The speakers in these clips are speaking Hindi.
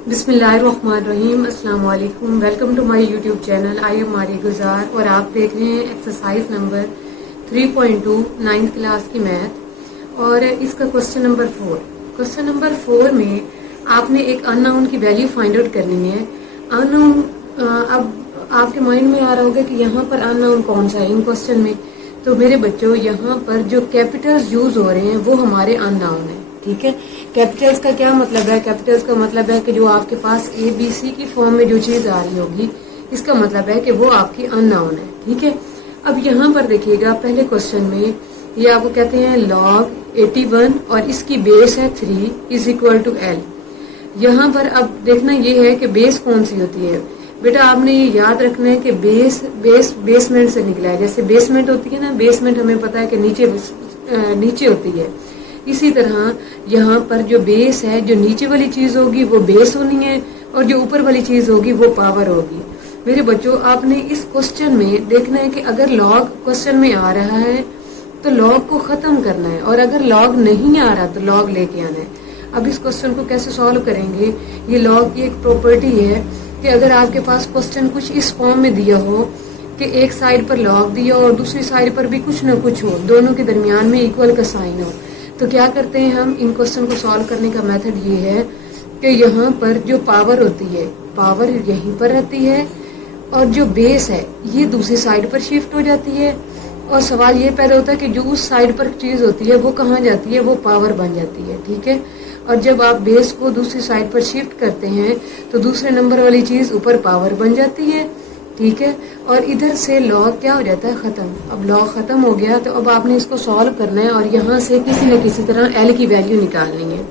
बिस्मिल्लाहिर्रहमानिर्रहीम, अस्सलाम वालेकुम। Welcome to my YouTube channel. I am Mari Guzar और आप देख रहे हैं एक्सरसाइज नंबर 3.2 9th क्लास की मैथ और इसका क्वेश्चन नंबर 4। क्वेश्चन नंबर 4 में आपने एक अननोन की वैल्यू फाइंड आउट करनी है। अननोन अब आपके माइंड में आ रहा होगा कि यहाँ पर अननोन कौन सा है इन क्वेश्चन में। तो मेरे बच्चों, यहाँ पर जो कैपिटल्स यूज हो रहे हैं वो हमारे अननोन है। ठीक है, कैपिटल्स का क्या मतलब है? कैपिटल्स का मतलब है कि जो आपके पास ABC की फॉर्म में जो चीज आ रही होगी, इसका मतलब है कि वो आपकी अननोन है। ठीक है, अब यहाँ पर देखिएगा पहले क्वेश्चन में ये आपको कहते हैं log 81 और इसकी बेस है 3 इज इक्वल टू L। यहाँ पर अब देखना ये है कि बेस कौन सी होती है। बेटा आपने ये याद रखना है कि बेसमेंट से निकला है। जैसे बेसमेंट होती है ना, बेसमेंट हमें पता है कि नीचे होती है। इसी तरह यहाँ पर जो बेस है, जो नीचे वाली चीज होगी वो बेस होनी है और जो ऊपर वाली चीज होगी वो पावर होगी। मेरे बच्चों, आपने इस क्वेश्चन में देखना है कि अगर लॉग क्वेश्चन में आ रहा है तो लॉग को खत्म करना है और अगर लॉग नहीं आ रहा तो लॉग लेके आना है। अब इस क्वेश्चन को कैसे सॉल्व करेंगे? ये लॉग की एक प्रॉपर्टी है कि अगर आपके पास क्वेश्चन कुछ इस फॉर्म में दिया हो कि एक साइड पर लॉग दिया हो और दूसरी साइड पर भी कुछ ना कुछ हो, दोनों के दरमियान में इक्वल का साइन हो, तो क्या करते हैं हम इन क्वेश्चन को सॉल्व करने का मेथड ये है कि यहाँ पर जो पावर होती है, पावर यहीं पर रहती है और जो बेस है ये दूसरी साइड पर शिफ्ट हो जाती है। और सवाल ये पैदा होता है कि जो उस साइड पर चीज होती है वो कहाँ जाती है? वो पावर बन जाती है। ठीक है, और जब आप बेस को दूसरी साइड पर शिफ्ट करते हैं तो दूसरे नंबर वाली चीज ऊपर पावर बन जाती है। ठीक है, और इधर से लॉग क्या हो जाता है? खत्म। अब लॉग खत्म हो गया तो अब आपने इसको सॉल्व करना है और यहाँ से किसी न किसी तरह L की वैल्यू निकालनी है।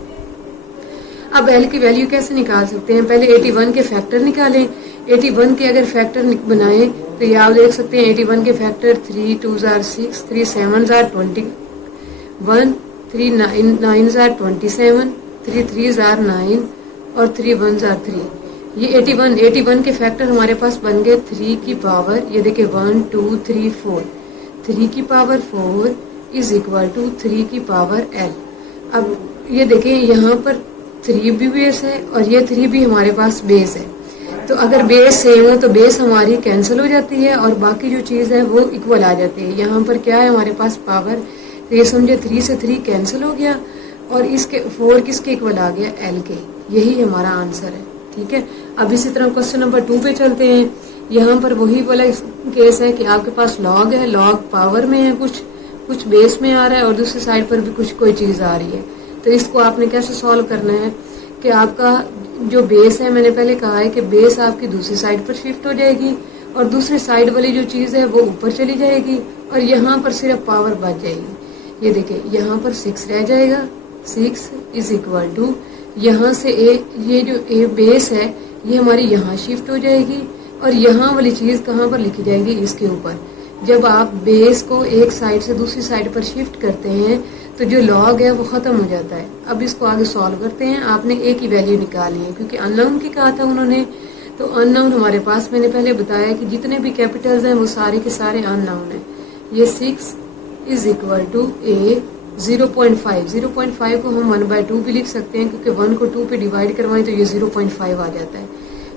अब L की वैल्यू कैसे निकाल सकते हैं? पहले 81 के फैक्टर निकालें। 81 के अगर फैक्टर बनाए तो ये आप देख सकते हैं 81 के फैक्टर 3 2 6, 3 7 21, 3 9 27, 3 3 9 और 3 1 3। ये 81 के फैक्टर हमारे पास बन गए 3 की पावर, ये देखिए 1 2 3 4, 3 की पावर 4 इज इक्वल टू 3 की पावर L। अब ये देखिए यहाँ पर 3 भी बेस है और ये 3 भी हमारे पास बेस है। तो अगर बेस सेम हो तो बेस हमारी कैंसिल हो जाती है और बाकी जो चीज है वो इक्वल आ जाती है। यहाँ पर क्या है हमारे पास? पावर। तो ये समझे 3 से 3 कैंसिल हो गया और इसके 4 किसके इक्वल आ गया? L के। यही हमारा आंसर है। ठीक है, अब इसी तरह क्वेश्चन नंबर 2 पे चलते हैं। यहाँ पर वही वाला केस है कि आपके पास लॉग है, लॉग पावर में है, कुछ बेस में आ रहा है और दूसरी साइड पर भी कोई चीज आ रही है। तो इसको आपने कैसे सॉल्व करना है कि आपका जो बेस है, मैंने पहले कहा है कि बेस आपकी दूसरी साइड पर शिफ्ट हो जाएगी और दूसरी साइड वाली जो चीज है वो ऊपर चली जाएगी और यहाँ पर सिर्फ पावर बच जाएगी। ये देखिए यहाँ पर 6 रह जाएगा। 6 इज इक्वल टू यहाँ से ये जो बेस है ये हमारी यहाँ शिफ्ट हो जाएगी और यहाँ वाली चीज कहाँ पर लिखी जाएगी? इसके ऊपर। जब आप बेस को एक साइड से दूसरी साइड पर शिफ्ट करते हैं तो जो लॉग है वो खत्म हो जाता है। अब इसको आगे सॉल्व करते हैं। आपने A की वैल्यू निकालनी है क्योंकि अननोन की कहा था उन्होंने। तो अननोन हमारे पास, मैंने पहले बताया कि जितने भी कैपिटल्स हैं वो सारे के सारे अननोन है। ये 6 इज इक्वल टू A 0.5। 0.5 को हम 1/2 भी लिख सकते हैं क्योंकि 1 को 2 पे डिवाइड करवाएं तो ये 0.5 आ जाता है।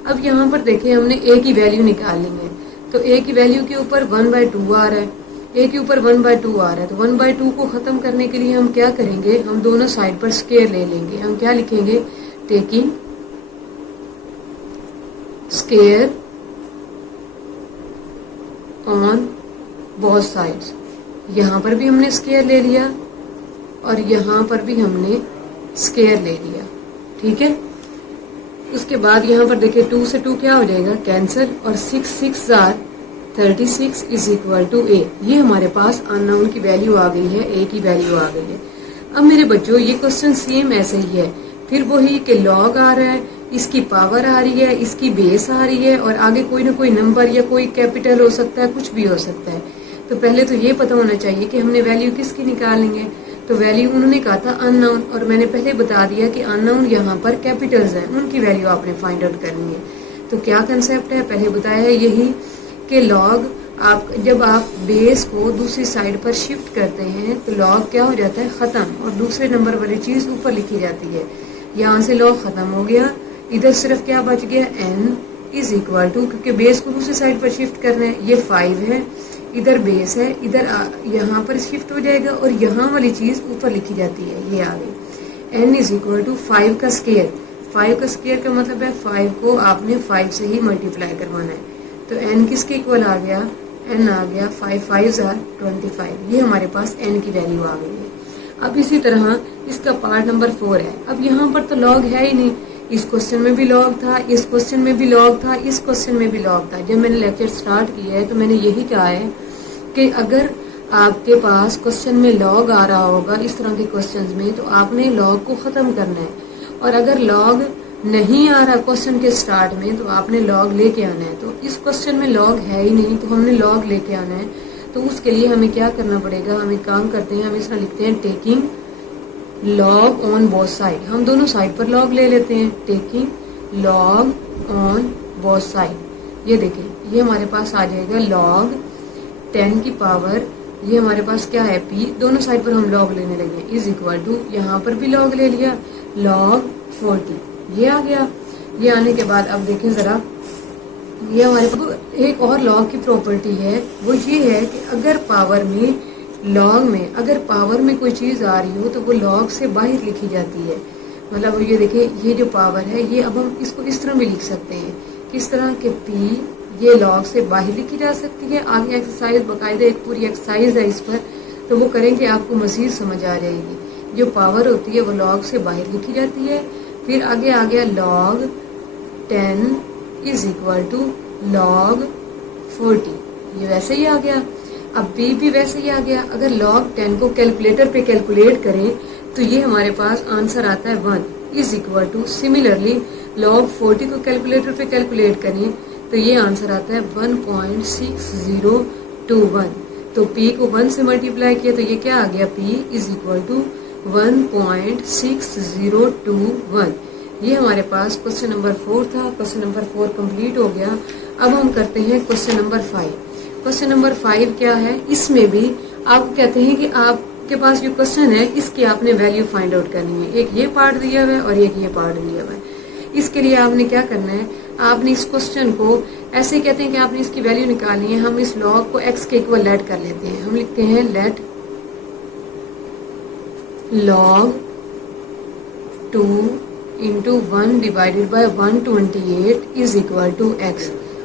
अब यहाँ पर देखिए हमने A की वैल्यू निकालनी है तो A की वैल्यू के ऊपर 1/2 आ रहा है, A के ऊपर 1/2 आ रहा है। तो 1/2 को खत्म करने के लिए हम क्या करेंगे? हम दोनों साइड पर स्क्वायर ले लेंगे। हम क्या लिखेंगे? Taking square on both sides. यहाँ पर भी हमने स्क्वायर ले लिया और यहाँ पर भी हमने स्क्वायर ले लिया। ठीक है, उसके बाद यहाँ पर देखिए 2 से 2 क्या हो जाएगा? कैंसिल और 6 6 36 इज इक्वल टू A। ये हमारे पास अननोन की वैल्यू आ गई है, A की वैल्यू आ गई है। अब मेरे बच्चों ये क्वेश्चन सेम ऐसे ही है, फिर वही कि लॉग आ रहा है, इसकी पावर आ रही है, इसकी बेस आ रही है और आगे कोई ना कोई नंबर या कोई कैपिटल हो सकता है, कुछ भी हो सकता है। तो पहले तो ये पता होना चाहिए कि हमने वैल्यू किसकी निकालेंगे। तो वैल्यू उन्होंने कहा था अननोन और मैंने पहले बता दिया कि अननोन यहाँ पर कैपिटल्स हैं, उनकी वैल्यू आपने फाइंड आउट करनी है। तो क्या कंसेप्ट है? पहले बताया है यही कि लॉग जब आप बेस को दूसरी साइड पर शिफ्ट करते हैं तो लॉग क्या हो जाता है? खत्म और दूसरे नंबर वाली चीज ऊपर लिखी जाती है। यहाँ से लॉग खत्म हो गया, इधर सिर्फ क्या बच गया, n इज इक्वल टू, क्योंकि बेस को दूसरी साइड पर शिफ्ट करना है, ये 5 है, इधर बेस है, इधर यहाँ पर शिफ्ट हो जाएगा और यहाँ वाली चीज ऊपर लिखी जाती है, ये आ गई। n इज इक्वल टू 5 का स्केयर, 5 का स्केयर का मतलब है 5 को आपने 5 से ही मल्टीप्लाई करवाना है, तो n किसके इक्वल आ गया, n आ गया 5 5 25, ये हमारे पास n की वैल्यू आ गई है। अब इसी तरह इसका पार्ट नंबर 4 है। अब यहाँ पर तो लॉग है ही नहीं, इस क्वेश्चन में भी लॉग था, इस क्वेश्चन में भी लॉग था, इस क्वेश्चन में भी लॉग था। जब मैंने लेक्चर स्टार्ट किया है तो मैंने यही कहा है कि अगर आपके पास क्वेश्चन में लॉग आ रहा होगा इस तरह के क्वेश्चंस में, तो आपने लॉग को खत्म करना है, और अगर लॉग नहीं आ रहा क्वेश्चन के स्टार्ट में तो आपने लॉग लेके आना है। तो इस क्वेश्चन में लॉग है ही नहीं, तो हमने लॉग लेके आना है। तो उसके लिए हमें क्या करना पड़ेगा, हम एक काम करते हैं, हम इस तरह लिखते हैं taking log on both side, हम दोनों साइड पर लॉग ले लेते हैं, taking log on both side. ये देखिए, ये हमारे पास आ जाएगा लॉग 10 की पावर, ये हमारे पास क्या है p, दोनों साइड पर हम लॉग लेने लगे, इज इक्वल टू, यहाँ पर भी लॉग ले लिया, लॉग 40, ये आ गया। ये आने के बाद अब देखें जरा, ये हमारे पास एक और लॉग की प्रॉपर्टी है, वो ये है कि अगर पावर में, लॉग में अगर पावर में कोई चीज आ रही हो तो वो लॉग से बाहर लिखी जाती है। मतलब ये देखिए, ये जो पावर है, ये अब हम इसको इस तरह भी लिख सकते हैं, किस तरह के p, ये लॉग से बाहर लिखी जा सकती है। आगे एक्सरसाइज बाकायदा एक पूरी एक्सरसाइज है इस पर, तो वो करेंगे, आपको मजीद समझ आ जाएगी। जो पावर होती है वो लॉग से बाहर लिखी जाती है। फिर आगे आ गया log 10 is equal to log 40, ये वैसे ही आ गया। अब p भी वैसे ही आ गया। अगर log 10 को कैलकुलेटर पे कैलकुलेट करें तो ये हमारे पास आंसर आता है 1 is equal to, similarly log 40 को कैलकुलेटर पे कैलकुलेट करें तो ये आंसर आता है 1.6021। तो p को 1 से मल्टीप्लाई किया तो ये क्या आ गया, p इज इक्वल टू 1.6021। ये हमारे पास क्वेश्चन नंबर 4 था। क्वेश्चन नंबर 4 कंप्लीट हो गया। अब हम करते हैं क्वेश्चन नंबर 5। क्वेश्चन नंबर 5 क्या है, इसमें भी आपको कहते हैं कि आपके पास जो क्वेश्चन है इसकी आपने वैल्यू फाइंड आउट करनी है। एक ये पार्ट दिया हुआ है और एक ये पार्ट दिया हुआ है। इसके लिए आपने क्या करना है, आपने इस क्वेश्चन को ऐसे ही कहते हैं कि आपने इसकी वैल्यू निकालनी है। हम इस लॉग को x के इक्वल लेट कर लेते हैं। हम लिखते हैं let log 2 into 1 divided by 128 is equal to x,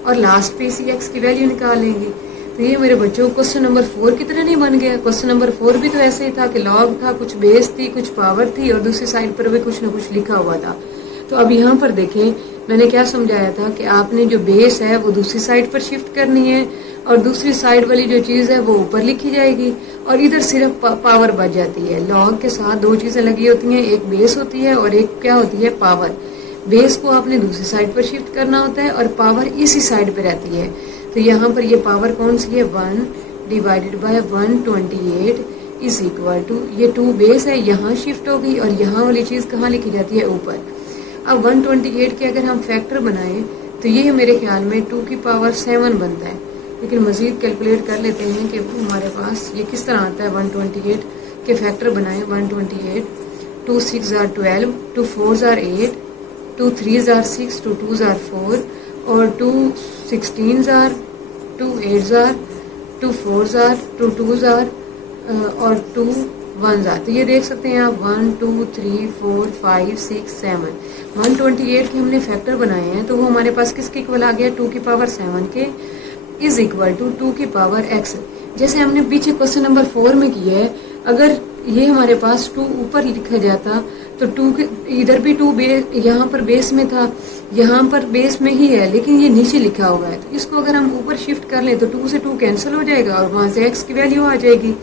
और लास्ट पे इसी x की वैल्यू निकालेंगे। तो ये मेरे बच्चों क्वेश्चन नंबर 4 की तरह नहीं बन गया। क्वेश्चन नंबर 4 भी तो ऐसे ही था कि लॉग था, कुछ बेस थी, कुछ पावर थी और दूसरी साइड पर भी कुछ ना कुछ लिखा हुआ था। तो अब यहाँ पर देखें, मैंने क्या समझाया था कि आपने जो बेस है वो दूसरी साइड पर शिफ्ट करनी है और दूसरी साइड वाली जो चीज है वो ऊपर लिखी जाएगी और इधर सिर्फ पावर बच जाती है। लॉग के साथ दो चीजें लगी होती हैं, एक बेस होती है और एक क्या होती है, पावर। बेस को आपने दूसरी साइड पर शिफ्ट करना होता है और पावर इसी साइड पे रहती है। तो यहाँ पर ये पावर कौन सी है, 1 divided by 128 is equal to, ये 2 बेस है, यहाँ शिफ्ट हो गई और यहाँ वाली चीज कहाँ लिखी जाती है, ऊपर। अब 128 के अगर हम फैक्टर बनाएं तो ये मेरे ख्याल में 2 की पावर 7 बनता है। लेकिन मजीद कैलकुलेट कर लेते हैं कि हमारे पास ये किस तरह आता है। 128 के फैक्टर बनाएं, 128, 2 6 are 12, 2 4 are 8, 2 3 are 6, 2 2 are 4 और 2 16 are 2 8 are 2 4 are 2 2 are और 2 1 are। तो ये देख सकते हैं आप 1 2 3 4 5 6 7, 128 के हमने फैक्टर बनाए हैं तो वो हमारे पास किसके इक्वल आ गया, 2 की पावर 7 के इज इक्वल टू 2 की पावर x। जैसे हमने पीछे क्वेश्चन नंबर 4 में किया है, अगर ये हमारे पास 2 ऊपर लिखा जाता तो 2 के इधर भी 2 बेस, यहाँ पर बेस में था, यहाँ पर बेस में ही है लेकिन ये नीचे लिखा हुआ है। तो इसको अगर हम ऊपर शिफ्ट कर लें तो 2 से 2 कैंसिल हो जाएगा और वहां से x की वैल्यू आ जाएगी।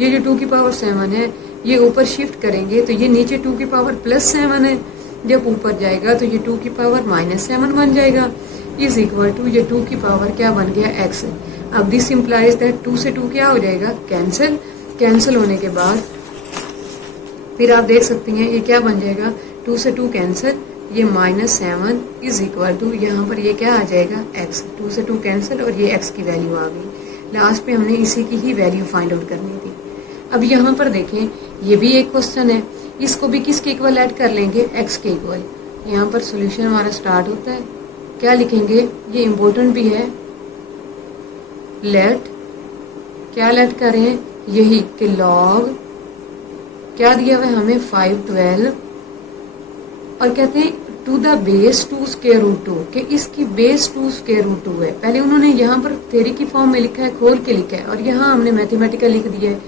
ये जो 2 की पावर 7 है ये ऊपर शिफ्ट करेंगे तो ये नीचे 2 की पावर +7 है, जब ऊपर जाएगा तो ये 2 की पावर -7 बन जाएगा इज इक्वल टू, ये 2 की पावर क्या बन गया, x। अब दिस इम्प्लाइज दैट 2 से 2 क्या हो जाएगा, कैंसिल। कैंसिल होने के बाद फिर आप देख सकती हैं ये क्या बन जाएगा, 2 से 2 कैंसिल, ये -7 इज इक्वल टू, यहाँ पर ये क्या आ जाएगा, x। 2 से 2 कैंसिल और ये x की वैल्यू आ गई। लास्ट पे हमने इसी की ही वैल्यू फाइंड आउट करनी थी। अब यहाँ पर देखें, ये भी एक क्वेश्चन है, इसको भी किसके इक्वल ऐड कर लेंगे, x के इक्वल। यहाँ पर सॉल्यूशन हमारा स्टार्ट होता है। क्या लिखेंगे, ये इम्पोर्टेंट भी है। लेट, क्या लेट करें, यही कि लॉग क्या दिया हुआ है हमें 512 और कहते हैं to the base 2 square root 2 कि इसकी बेस 2 स्क्वायर रूट 2 है। पहले उन्होंने यहाँ पर थ्योरी की फॉर्म में लिखा है, खोल के लिखा है, और यहाँ हमने मैथमेटिकल लिख दिया है।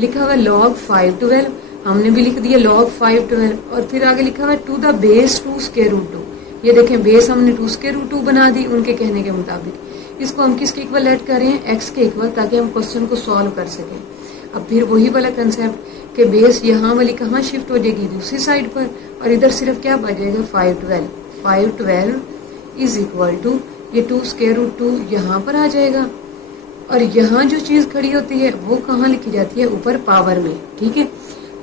लिखा हुआ है log 512, हमने भी लिख दिया log 512 और फिर आगे लिखा हुआ है to the base 2 square root 2। ये देखें बेस हमने 2 स्क्वायर रूट 2 बना दी उनके कहने के मुताबिक। इसको हम किसके इक्वल ऐड करें, x के इक्वल, ताकि हम क्वेश्चन को सॉल्व कर सकें। अब फिर वही वाला कंसेप्ट कि बेस यहाँ वाली कहाँ शिफ्ट हो जाएगी, दूसरी साइड पर, और इधर सिर्फ क्या बचेगा 512। 512 इज इक्वल टू ये 2 स्क्वायर रूट 2 यहाँ पर आ जाएगा, और यहाँ जो चीज खड़ी होती है वो कहाँ लिखी जाती है, ऊपर पावर में। ठीक है,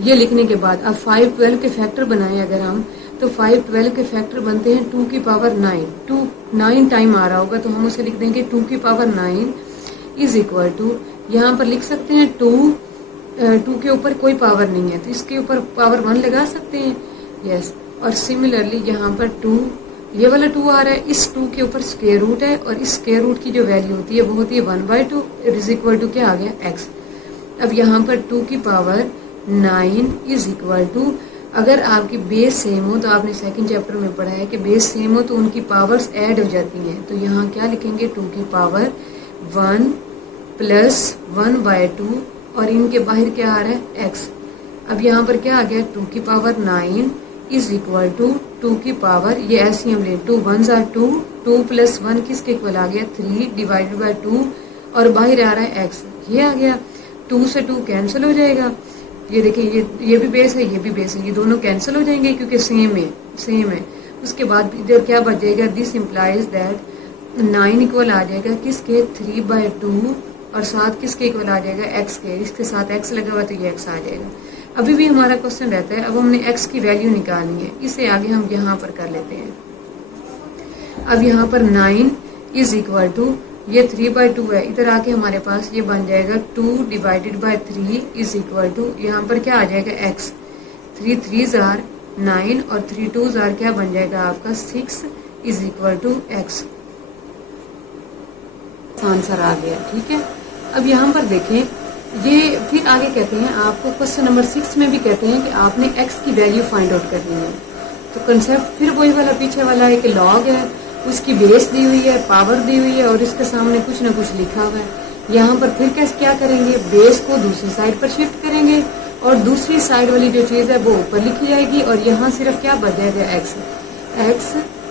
ये लिखने के बाद अब 512 के फैक्टर बनाए अगर हम, तो 512 के फैक्टर बनते हैं 2 की पावर 9। 2 9 टाइम आ रहा होगा तो हम उसे लिख देंगे 2 की पावर 9 इज इक्वल टू, यहाँ पर लिख सकते हैं 2 के ऊपर कोई पावर नहीं है तो इसके ऊपर पावर 1 लगा सकते हैं। यस, और सिमिलरली यहाँ पर 2, ये वाला 2 आ रहा है, इस 2 के ऊपर स्क्वायर रूट है, और इस स्क्वायर रूट की जो वैल्यू होती है वो होती है 1/2 इज इक्वल टू क्या आ गया, x। अब यहाँ पर 2 की पावर 9 इज इक्वल टू, अगर आपकी बेस सेम हो, तो आपने सेकंड चैप्टर में पढ़ा है कि बेस सेम हो तो उनकी पावर्स ऐड हो जाती हैं। तो यहाँ क्या लिखेंगे, 2 की पावर 1 प्लस 1/2, और इनके बाहर क्या आ रहा है, x। अब यहाँ पर क्या आ गया, 2 की पावर 9 इज इक्वल टू 2 की पावर, ये ऐसे ही हम ले 2 1s are 2, 2 प्लस 1 किसके इक्वल आ गया, 3 डिवाइडेड बाय 2, और बाहर आ रहा है x। ये आ गया, 2 से 2 कैंसिल हो जाएगा। ये देखिए, ये भी बेस है, ये भी बेस है, ये दोनों कैंसिल हो जाएंगे क्योंकि सेम है। उसके बाद इधर क्या बच जाएगा, दिस इम्प्लाइज दैट 9 इक्वल आ जाएगा किसके, 3/2, और 7 किसके इक्वल आ जाएगा, x के। इसके साथ x लगा हुआ तो ये x आ जाएगा। अभी भी हमारा क्वेश्चन रहता है, अब हमने x की वैल्यू निकालनी है, इसे आगे हम यहाँ पर कर लेते हैं। अब यहाँ पर 9 इज इक्वल टू, ये 3/2 है, इधर आके हमारे पास ये बन जाएगा 2 divided by 3 is equal to, यहाँ पर क्या आ जाएगा x। 3 3s are 9 और 3 2s are क्या बन जाएगा आपका 6 is equal to x। Answer आ गया। ठीक है, अब यहाँ पर देखें, ये फिर आगे कहते हैं आपको क्वेश्चन नंबर 6 में भी कहते हैं कि आपने x की वैल्यू फाइंड आउट करनी है। तो कंसेप्ट फिर वही वाला पीछे वाला है कि लॉग है, उसकी बेस दी हुई है, पावर दी हुई है, और इसके सामने कुछ ना कुछ लिखा हुआ है। यहाँ पर फिर कैसे क्या करेंगे, बेस को दूसरी साइड पर शिफ्ट करेंगे, और दूसरी साइड वाली जो चीज है वो ऊपर लिखी जाएगी, और यहाँ सिर्फ क्या बच जाएगा, x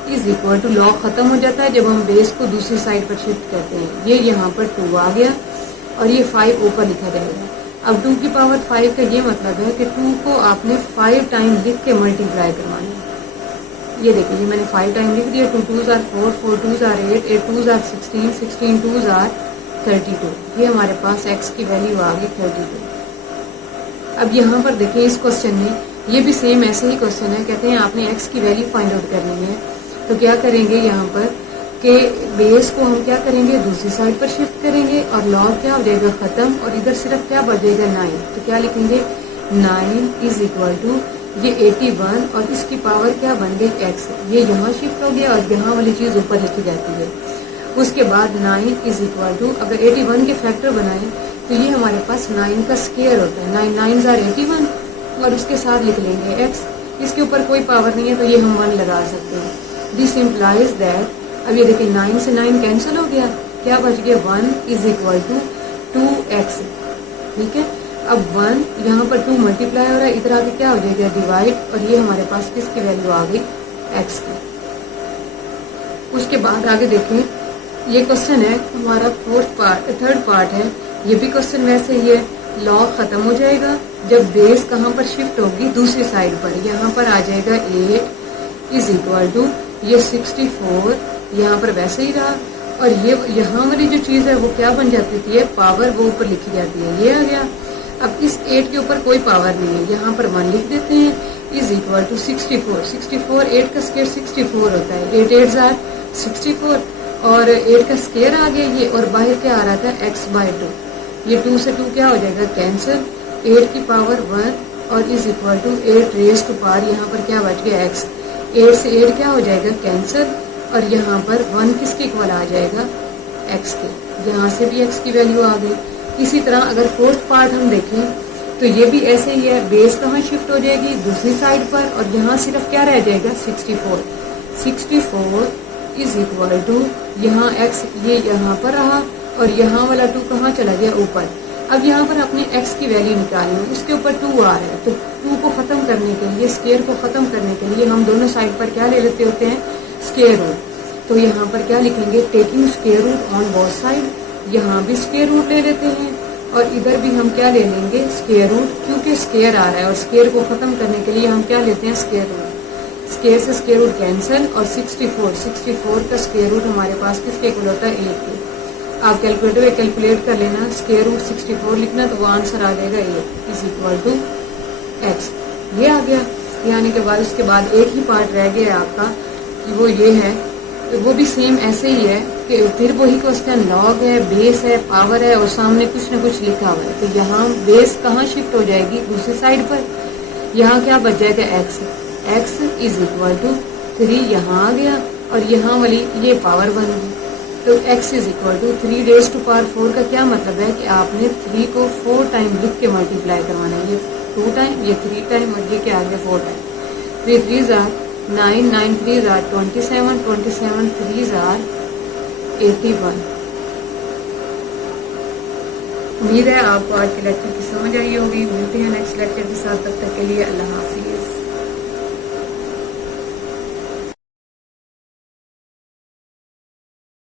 is equal to, log खत्म हो जाता है जब हम बेस को दूसरी साइड पर शिफ्ट करते हैं। ये यहाँ पर 2 आ गया, और ये 5 ऊपर लिखा जाएगा। अब 2 की पावर 5 का ये मतलब है कि 2 को आपने 5 टाइम लिख के मल्टीप्लाई करवाना है। ये देखिए, मैंने 5 टाइम लिख दिया, 2 2s are 4, 4 2s are 8, 8 2s are 16, 16 2s are 32। ये हमारे पास x की वैल्यू आ गई 32। अब यहाँ पर देखिए इस क्वेश्चन में, ये भी सेम ऐसे ही क्वेश्चन है, कहते हैं आपने x की वैल्यू फाइंड आउट करनी है। तो क्या करेंगे यहाँ पर कि बेस को हम क्या करेंगे, दूसरी साइड पर शिफ्ट करेंगे, और लॉग क्या हो जाएगा खत्म, और इधर सिर्फ क्या बचेगा 9। तो क्या लिखेंगे, 9 इज इक्वल टू, ये 81 और इसकी पावर क्या बन गई x। ये यहाँ शिफ्ट हो गया और यहाँ वाली चीज ऊपर लिखी जाती है। उसके बाद 9 इज इक्वल टू, अगर 81 के फैक्टर बनाए तो ये हमारे पास 9 का स्क्वायर होता है, 9 9s are 81, और उसके साथ लिख लेंगे x। इसके ऊपर कोई पावर नहीं है तो ये हम 1 लगा सकते हैं। दिस इम्प्लाइज दैट, अब ये देखिए 9 से 9 कैंसिल हो गया, क्या बच गया, 1 इज इक्वल टू 2x। ठीक है, अब 1 यहाँ पर 2 मल्टीप्लाई हो रहा है, इधर आके क्या हो जाएगा, डिवाइड, और ये हमारे पास किसकी वैल्यू आ गई, x की। उसके बाद आगे देखें, ये क्वेश्चन है हमारा थर्ड पार्ट है। ये भी क्वेश्चन वैसे ही है, लॉग खत्म हो जाएगा जब बेस कहाँ पर शिफ्ट होगी, दूसरी साइड पर। यहाँ पर आ जाएगा 8 इज इक्वल टू, ये 64 यहाँ पर वैसे ही रहा, और ये यहाँ वाली जो चीज है वो क्या बन जाती थी, पावर, वो ऊपर लिखी जाती है। ये आ गया। अब इस 8 के ऊपर कोई पावर नहीं है, यहाँ पर 1 लिख देते हैं, इज इक्वल टू 64। 64 8 का स्क्वायर 64 होता है, 8 8s are 64, और 8 का स्क्वायर आ गया ये, और बाहर क्या आ रहा था, x/2। ये 2 से 2 क्या हो जाएगा, कैंसिल, 8 की पावर 1 और is equal to 8 raise to power, यहाँ पर क्या बच गया x। 8 से 8 क्या हो जाएगा, कैंसिल, और यहाँ पर 1 किसके इक्वल आ जाएगा, x के। यहाँ से भी x की वैल्यू आ गई। इसी तरह अगर फोर्थ पार्ट हम देखें तो ये भी ऐसे ही है, बेस कहाँ शिफ्ट हो जाएगी, दूसरी साइड पर, और यहाँ सिर्फ क्या रह जाएगा, 64। 64 इज इक्वल टू यहाँ x ये यहाँ पर रहा, और यहाँ वाला 2 कहाँ चला गया, ऊपर। अब यहाँ पर अपने x की वैल्यू निकालनी है, उसके ऊपर 2 आ रहा है, तो 2 को खत्म करने के लिए, स्क्वायर को खत्म करने के लिए हम दोनों साइड पर क्या ले लेते होते हैं, स्क्वायर रूट। तो यहाँ पर क्या लिखेंगे, taking square root on both side, यहाँ भी स्क्वायर रूट ले लेते हैं, और इधर भी हम क्या ले लेंगे, स्क्वायर रूट, क्योंकि स्क्वायर आ रहा है और स्क्वायर को खत्म करने के लिए हम क्या लेते हैं, स्क्वायर रूट। स्क्वायर से स्क्वायर रूट कैंसिल, और 64 का स्क्वायर रूट हमारे पास किसके इक्वल होता है, 8 के। आप कैलकुलेटर में कैलकुलेट कर लेना, स्क्वायर रूट 64 लिखना, तो वो आंसर आ जाएगा 8 इज इक्वल टू x। ये आ गया। ये आने के बाद उसके बाद एक ही पार्ट रह गया आपका, कि वो ये है, तो वो भी सेम ऐसे ही है कि फिर वही क्वेश्चन, लॉग है, बेस है, पावर है, और सामने कुछ न कुछ लिखा हुआ है। तो यहाँ बेस कहाँ शिफ्ट हो जाएगी, दूसरी साइड पर। यहाँ क्या बच जाएगा, x इज इक्वल टू 3 यहाँ आ गया, और यहाँ वाली ये पावर बन गई। तो x is equal to 3 raise to power 4 का क्या मतलब है कि आपने 3 को 4 टाइम लिख के मल्टीप्लाई करवाना है। ये 2 टाइम, ये 3 टाइम, और ये क्या आ गया, 4 time. 3 3s are 9, 9 3s are 27, 27 3s are 81। उम्मीद है आपको आज के लेक्चर की समझ आई होगी। मिलते हैं नेक्स्ट लेक्चर के साथ, तब तक के लिए अल्लाह हाफिज़।